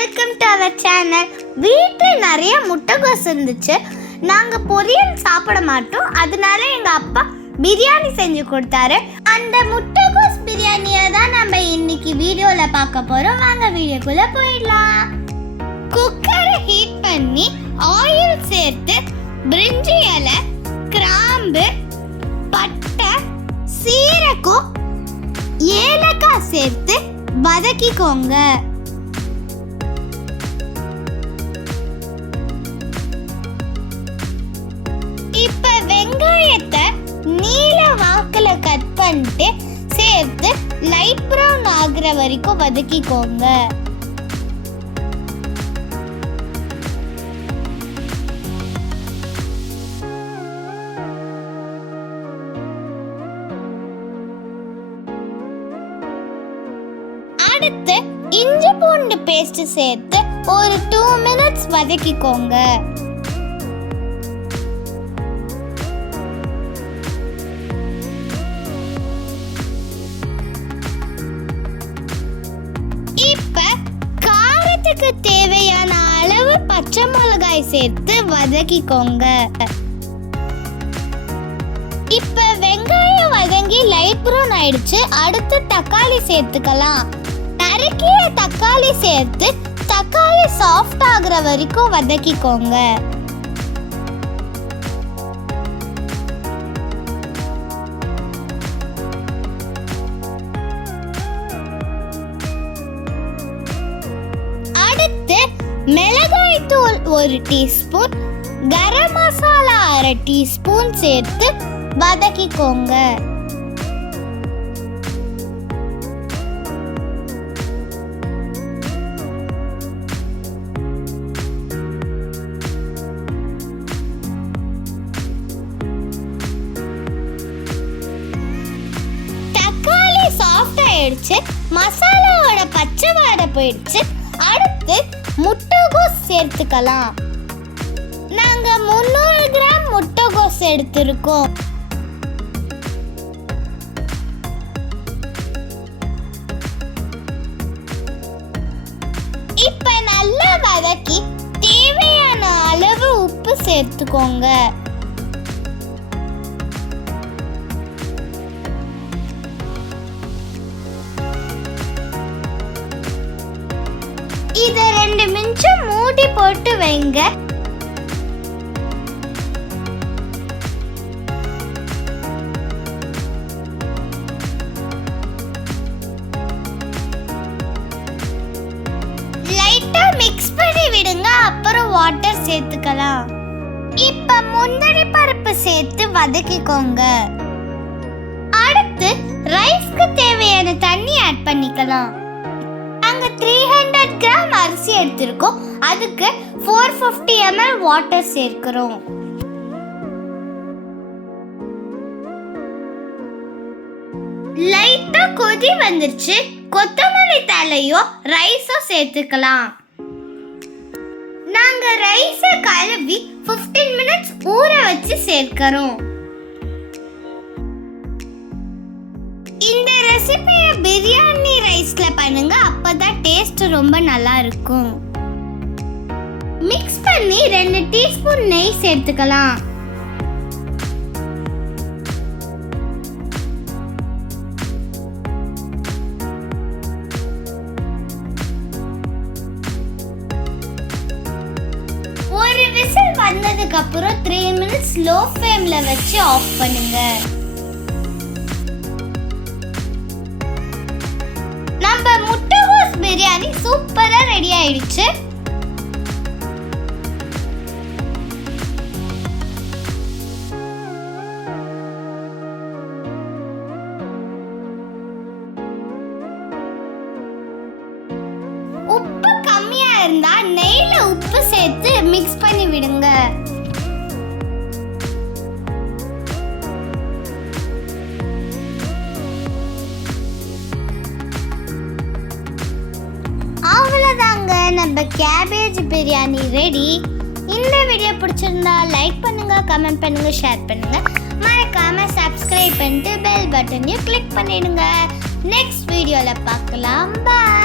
Welcome to our channel. வீட்டில் நிறைய முட்டைகோஸ் இருந்துச்சு. நாங்கள் பொரியல் சாப்பிட மாட்டோம், அதனால எங்கள் அப்பா பிரியாணி செஞ்சு கொடுத்தாரு. அந்த முட்டைகோஸ் பிரியாணியை தான் நம்ம இன்னைக்கு வீடியோவில் பார்க்க போகிறோம். வாங்க வீடியோக்குள்ளே போயிடலாம். குக்கரை ஹீட் பண்ணி ஆயில் சேர்த்து பிரிஞ்சி இலை, கிராம்பு, பட்டை, சீரகம், ஏலக்காய் சேர்த்து வதக்கிக்கோங்க. இப்ப வெங்காயத்தை நீல வாக்குல கட் பண்ணிட்டு சேர்த்து லைட் பிரவுன் ஆகுற வரைக்கும் வதக்கிக்கோங்க. அடுத்து இஞ்சி பூண்டு பேஸ்ட் சேர்த்து ஒரு 2 minutes வதக்கிக்கோங்க. இப்ப காரத்துக்கு தேவையான அளவு பச்சை மிளகாய் சேர்த்து வதக்கிக்கோங்க. இப்ப வெங்காயம் வதங்கி லைட் ப்ரௌன் ஆயிடுச்சு. அடுத்து தக்காளி சேர்த்துக்கலாம். நறுக்கிய தக்காளி சேர்த்து தக்காளி சாஃப்ட் ஆகுற வரைக்கும் வதக்கிக்கோங்க. அடுத்து மிளகாய் தூள் 1 டீஸ்பூன், கரம் மசாலா 1/2 டீஸ்பூன் சேர்த்து வதக்கிக்கோங்க. தக்காளி சாஃப்ட் ஆயிடுச்சு, மசாலாவோட பச்சை வாடை போயிடுச்சு. அடுத்து முட்டைகோஸ் சேர்த்துக்கலாம். நாங்க 300 கிராம் முட்டைகோஸ் எடுத்திருக்கோம். இப்ப நல்லா வதக்கி தேவையான அளவு உப்பு சேர்த்துக்கோங்க. இத 2 நிமிஷம் மூடி போட்டு வைங்க. லைட்டா மிக்ஸ் பண்ணி விடுங்க, அப்புறம் வாட்டர் சேர்த்துக்கலாம். இப்ப முந்திரி பருப்பு சேர்த்து வதக்கிக்கோங்க. அடுத்து ரைஸ்க்கு தேவையான தண்ணி ஆட் பண்ணிக்கலாம். நாங்க 300 கிராம் அரிசி எடுத்திருக்கோம், அதுக்கு 450 ml வாட்டர் சேர்க்கிறோம். லைட்டா கொதி வந்துருச்சு. கொத்தமல்லி தழையோ ரைஸோ சேர்த்துக்கலாம். நாங்க ரைஸை கழுவி 15 minutes ஊற வச்சு சேர்க்கிறோம். இந்த ரெசிபியை பிரியாணி ரைஸ்ல பண்ணுங்க, அப்பதான் டேஸ்ட் ரொம்ப நல்லா இருக்கும். மிக்ஸ் பண்ணி 2 டீஸ்பூன் நெய் சேர்த்துக்கலாம். ஒரு விசில் வந்ததுக்கு அப்புறம் 3 minutes லோ ஃப்ளேம்ல வச்சு ஆஃப் பண்ணுங்க. நம்ம முட்டைகோஸ் பிரியாணி சூப்பரா ரெடி ஆயிடுச்சு. உப்பு கம்மியா இருந்தா நெய்ல உப்பு சேர்த்து மிக்ஸ் பண்ணி விடுங்க. அவ்வளோதாங்க, நம்ம கேபேஜ் பிரியாணி ரெடி. இந்த வீடியோ பிடிச்சிருந்தா லைக் பண்ணுங்க, கமெண்ட் பண்ணுங்க, ஷேர் பண்ணுங்க. மறக்காம சப்ஸ்கிரைப் பண்ணிட்டு பெல் பட்டனையும் கிளிக் பண்ணிடுங்க. நெக்ஸ்ட் வீடியோல பார்க்கலாம். பாய்.